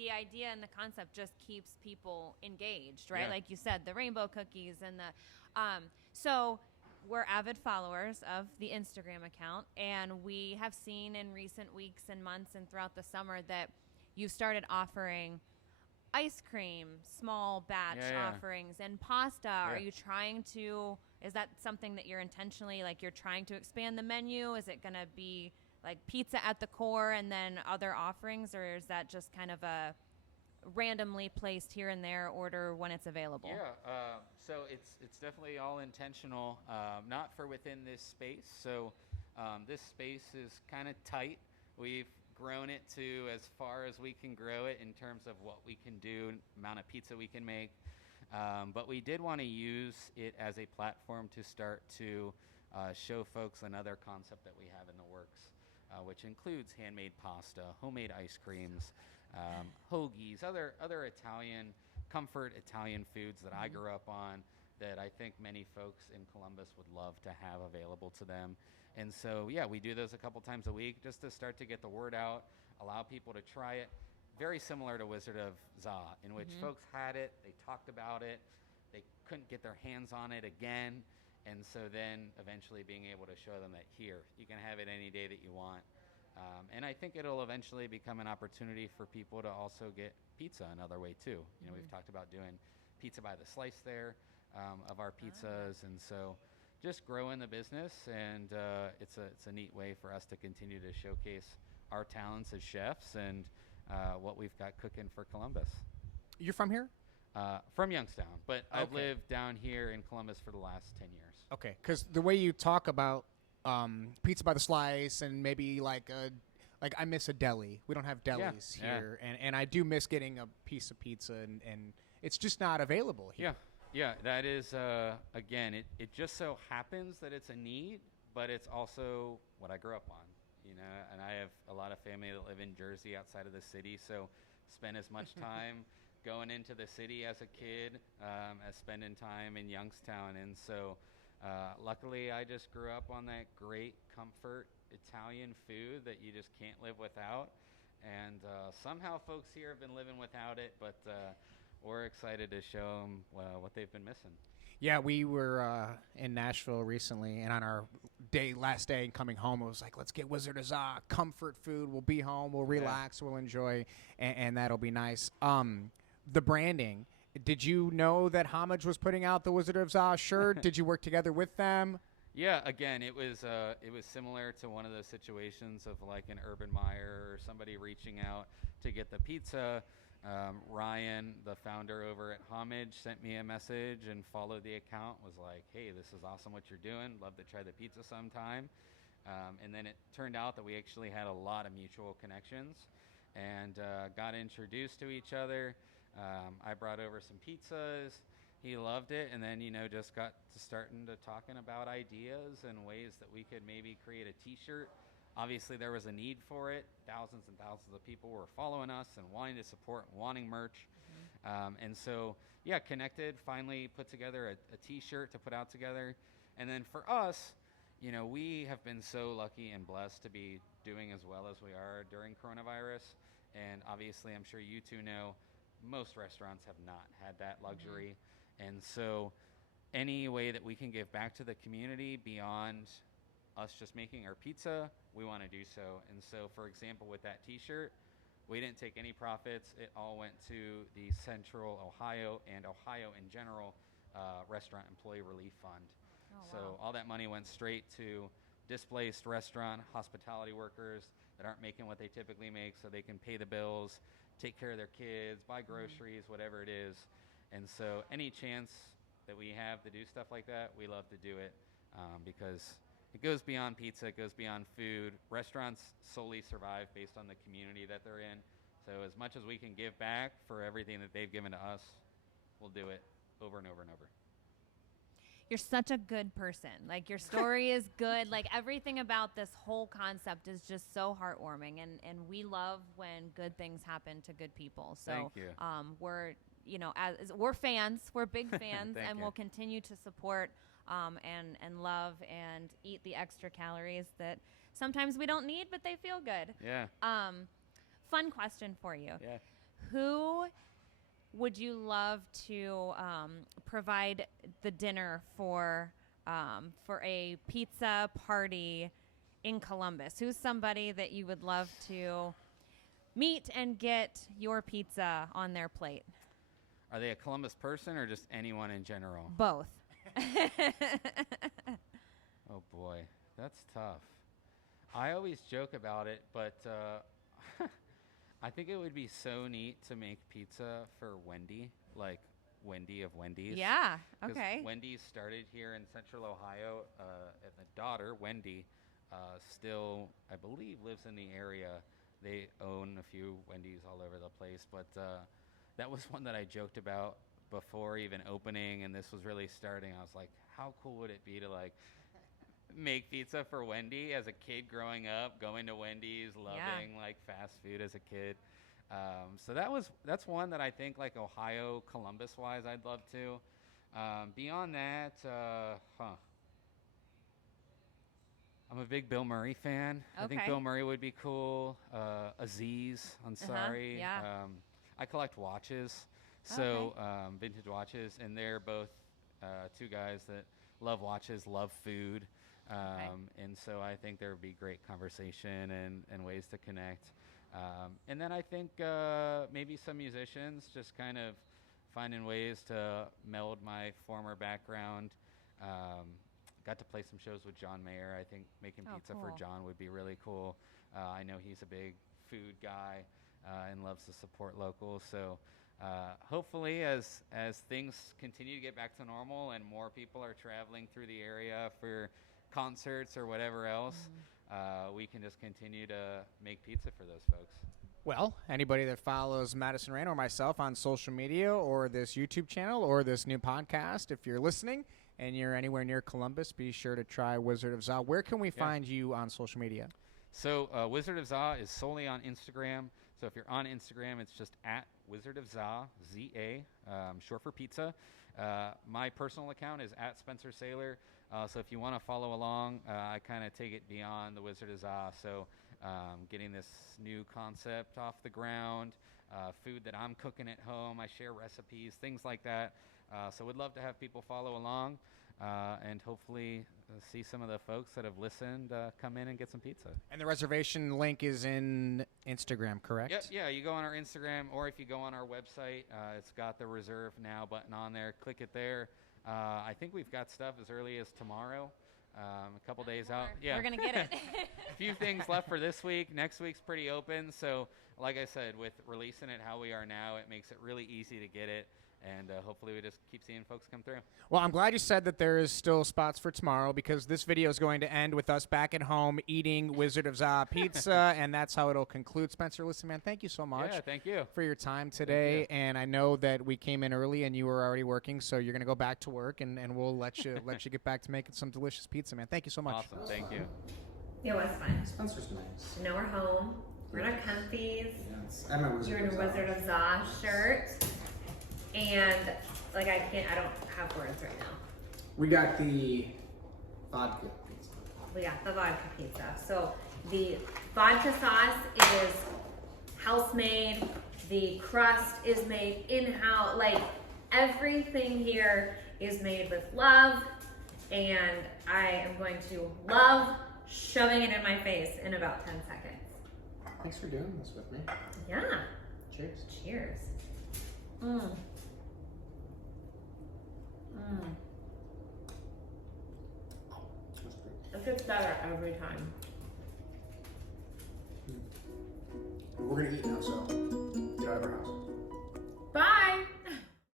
the idea and the concept just keeps people engaged, right? Yeah. Like you said, the rainbow cookies and so we're avid followers of the Instagram account, and we have seen in recent weeks and months and throughout the summer that you've started offering ice cream, small batch offerings, and pasta. Are you trying to, is that something that you're intentionally, like you're trying to expand the menu? Is it going to be like pizza at the core and then other offerings, or is that just kind of a randomly placed here and there order when it's available? Yeah, so it's definitely all intentional, not for within this space. So this space is kind of tight. We've grown it to as far as we can grow it in terms of what we can do, amount of pizza we can make. But we did want to use it as a platform to start to show folks another concept that we have in the works, which includes handmade pasta, homemade ice creams, hoagies, other Italian, comfort Italian foods that I grew up on that I think many folks in Columbus would love to have available to them. And so, yeah, we do those a couple times a week just to start to get the word out, allow people to try it. Very similar to Wizard of Za, in which folks had it, they talked about it, they couldn't get their hands on it again, and so then eventually being able to show them that here, you can have it any day that you want. And I think it'll eventually become an opportunity for people to also get pizza another way too. You know, we've talked about doing pizza by the slice there of our pizzas, and so just growing the business, and it's a neat way for us to continue to showcase our talents as chefs and what we've got cooking for Columbus. You're from here? From Youngstown, but I've lived down here in Columbus for the last 10 years. Okay, because the way you talk about pizza by the slice and maybe like I miss a deli. We don't have delis here, and I do miss getting a piece of pizza, and it's just not available here. Yeah, that is, again, it just so happens that it's a need, but it's also what I grew up on, you know, and I have a lot of family that live in Jersey outside of the city, so spend as much time going into the city as a kid as spending time in Youngstown. And so luckily I just grew up on that great comfort Italian food that you just can't live without. And somehow folks here have been living without it, but we're excited to show them what they've been missing. Yeah, we were in Nashville recently, and on our last day coming home, it was like, let's get Wizard of Za, comfort food. We'll be home, we'll relax, we'll enjoy, and that'll be nice. The branding, did you know that Homage was putting out the Wizard of Za shirt? Did you work together with them? Yeah, again, it was similar to one of those situations of like an Urban Meyer or somebody reaching out to get the pizza. Ryan, the founder over at Homage, sent me a message and followed the account, was like, hey, this is awesome what you're doing. Love to try the pizza sometime. And then it turned out that we actually had a lot of mutual connections and got introduced to each other. I brought over some pizzas. He loved it, and then, you know, just got to starting to talking about ideas and ways that we could maybe create a T-shirt. Obviously, there was a need for it. Thousands and thousands of people were following us and wanting to support, and wanting merch. And so, yeah, connected, finally put together a T-shirt to put out together. And then for us, you know, we have been so lucky and blessed to be doing as well as we are during coronavirus. And obviously, I'm sure you two know, most restaurants have not had that luxury. And so any way that we can give back to the community beyond us just making our pizza, we want to do so. And so, for example, with that T-shirt, we didn't take any profits. It all went to the Central Ohio and Ohio in general Restaurant Employee Relief Fund. So all that money went straight to displaced restaurant hospitality workers that aren't making what they typically make, so they can pay the bills, take care of their kids, buy groceries, whatever it is. And so any chance that we have to do stuff like that, we love to do it because it goes beyond pizza, it goes beyond food. Restaurants solely survive based on the community that they're in. So as much as we can give back for everything that they've given to us, we'll do it over and over and over. You're such a good person. Like, your story is good. Like, everything about this whole concept is just so heartwarming, and we love when good things happen to good people. So Thank you. We're, you know, as we're fans, we're big fans, and you. we'll continue to support and love and eat the extra calories that sometimes we don't need, but they feel good. Yeah. Fun question for you. Yeah. who would you love to provide the dinner for a pizza party in Columbus? Who's somebody that you would love to meet and get your pizza on their plate? Are they a Columbus person or just anyone in general? Both. Oh boy, that's tough. I always joke about it, but I think it would be so neat to make pizza for Wendy, like Wendy of Wendy's. Yeah, 'Cause okay. Wendy's started here in Central Ohio, and the daughter, Wendy, still, I believe, lives in the area. They own a few Wendy's all over the place, but that was one that I joked about before even opening, and this was really starting. I was like, how cool would it be to like make pizza for Wendy as a kid growing up, going to Wendy's, loving like fast food as a kid. So that's one that I think like Ohio, Columbus wise, I'd love to. Beyond that, I'm a big Bill Murray fan. I think Okay. Bill Murray would be cool. Aziz Ansari. yeah. I collect watches, so vintage watches, and they're both two guys that love watches, love food. And so I think there would be great conversation and ways to connect. And then I think maybe some musicians, just kind of finding ways to meld my former background. Got to play some shows with John Mayer. I think making pizza for cool. John would be really cool. I know he's a big food guy and loves to support locals. So hopefully as things continue to get back to normal and more people are traveling through the area for concerts or whatever else, we can just continue to make pizza for those folks. Well, anybody that follows Madison Rayne or myself on social media or this YouTube channel or this new podcast, if you're listening and you're anywhere near Columbus, be sure to try Wizard of Za. Where can we find you on social media? So Wizard of Za is solely on Instagram. So if you're on Instagram, it's just at Wizard of Za, Z-A, short for pizza. My personal account is at Spencer Saylor. So if you want to follow along, I kind of take it beyond the Wizard of Za. So getting this new concept off the ground, food that I'm cooking at home. I share recipes, things like that. So we'd love to have people follow along and hopefully see some of the folks that have listened come in and get some pizza. And the reservation link is in Instagram, correct? Yep, yeah, you go on our Instagram, or if you go on our website, it's got the Reserve Now button on there. Click it there. I think we've got stuff as early as tomorrow, a couple days out. Yeah, We're going to get it. a few things left for this week. Next week's pretty open. So, like I said, with releasing it how we are now, it makes it really easy to get it. And hopefully we just keep seeing folks come through. Well, I'm glad you said that there is still spots for tomorrow because this video is going to end with us back at home eating Wizard of Za pizza, and that's how it'll conclude. Spencer, listen, man, thank you so much. Yeah, thank you. For your time today. And I know that we came in early and you were already working, so you're going to go back to work, and we'll let you get back to making some delicious pizza, man. Thank you so much. Awesome, thank you. It was fun. Spencer's nice. Now we're home. We're in our comfies. Yes. I'm a You're in a Wizard of Za shirt. And like I don't have words right now. We got the vodka pizza. We got the vodka pizza. So the vodka sauce is house made. The crust is made in-house. Like everything here is made with love. And I am going to love shoving it in my face in about 10 seconds. Thanks for doing this with me. Yeah. Cheers. Cheers. That's great. It gets better every time. We're gonna eat now, so get out of our house. Bye!